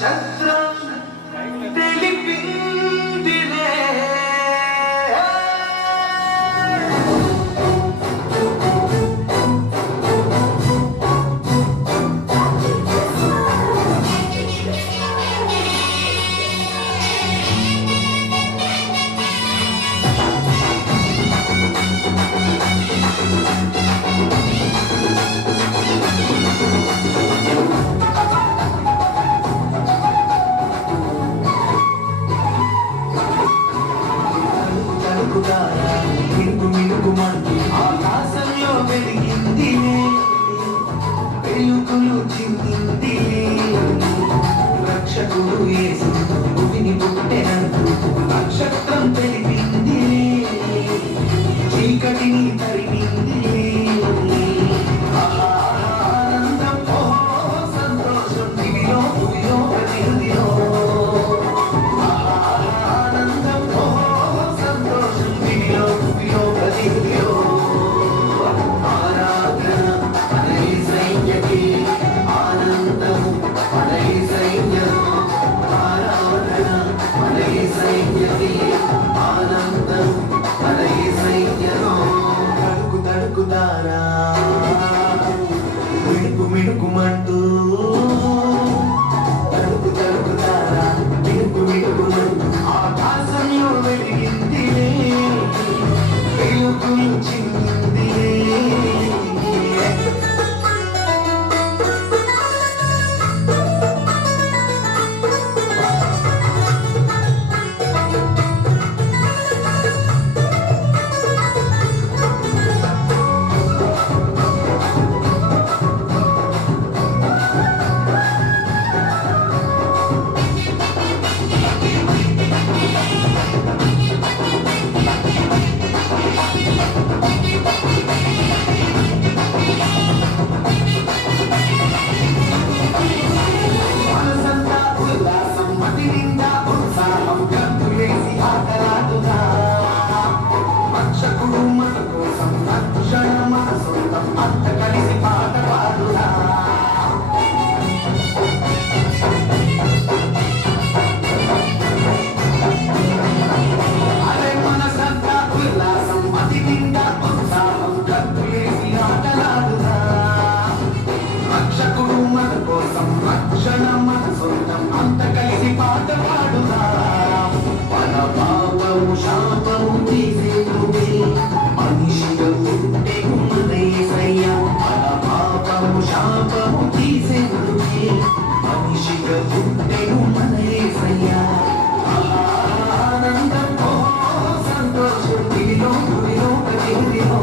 నక్షత్రం తెలిపిందిలే ఆకాశంలో వెలిగిందిలే వెలుగులు చిందిందిలే రక్షకుడు యేసు భూమిని పుట్టెనంటూ నక్షత్రం తెలిపిందిలే చీకటిని తరిమిందిలే ఆనందం ఓ సంతోషం దివిలో భూమిలో ప్రతి హృదయం ఆనందం ఓ సంతోషం దివిలో భూమిలో ప్రతి హృదయం మిడుకుమంటూ తడుకు తడుకుతారా మిడుకుమంటూ ఆకాశంలో వెలిగిందిలే వెలుగులు చిందిలే రక్షకుడు మన కోసం రక్షణ మన సొంతం అంత కలిసి పాట పాడురా అరే మనసంతా ఉల్లాసం అతి నిండా ఉత్సాహం గంతులేసి ఆటలాడురా రక్షకుడు మన కోసం రక్షణ మన సొంతం అంత కలిసి పాట పాడురా మన పాపము శాపము తీసేందుకే మనిషిగా పుట్టెను మన యేసయ్య మన పాపము శాపము తీసేందుకే మనిషిగా పుట్టెను మన యేసయ్య ఆనందం ఓ సంతోషం దివిలో గుడిలో ప్రతి హృదయం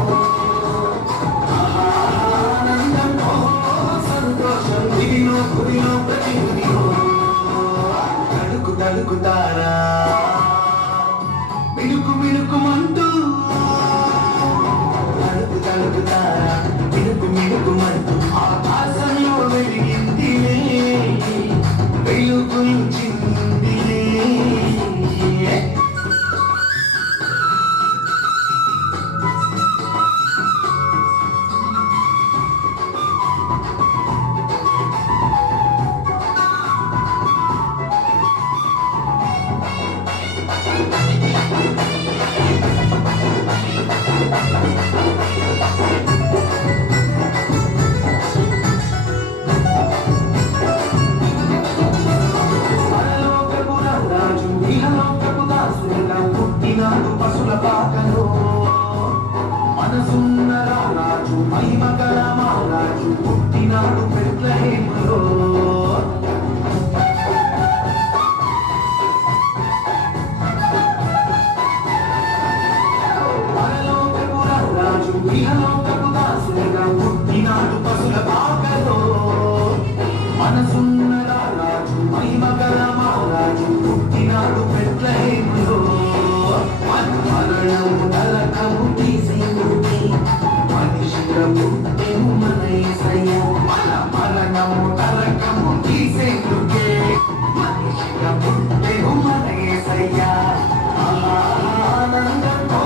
ఆనందం ఓ సంతోషం దివిలో గుడిలో ప్రతి హృదయం తడుకు తడుకుతారా మిడుకుమంటూ తడుకు తడుకుతారా మిడుకుమంటూ ఆకాశంలో వెలిగిందిలే వెలుగులు చిందిలే పుట్టినాడు పశుల పాకలో మనసున్న రాజు మహిమ గల మహారాజు పుట్టినాడు బెత్లెహేములో పరలోకపు రాజు ఇహలోకపు దాసునిగా పుట్టినాడు పశుల పాకలో మనసున్న రాజు మహిమ గల మహారాజు పుట్టినాడు బెత్లెహేములో మరణము నరకము తీసేందుకే మనిషిగా పుట్టెను మన యేసయ్య మరణము నరకము తీసేందుకే మనిషిగా పుట్టెను మన యేసయ్య ఆనందం ఓ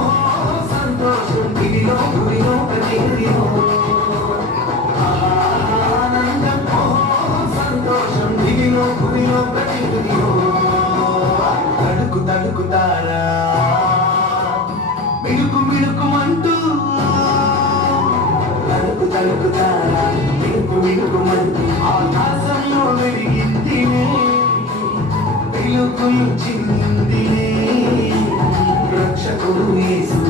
సంతోషం దివిలో గుడిలో ప్రతి హృదయం ఆనందం ఓ సంతోషం దివిలో గుడిలో ప్రతి ఇచ్చింది రక్షకుడు యేసు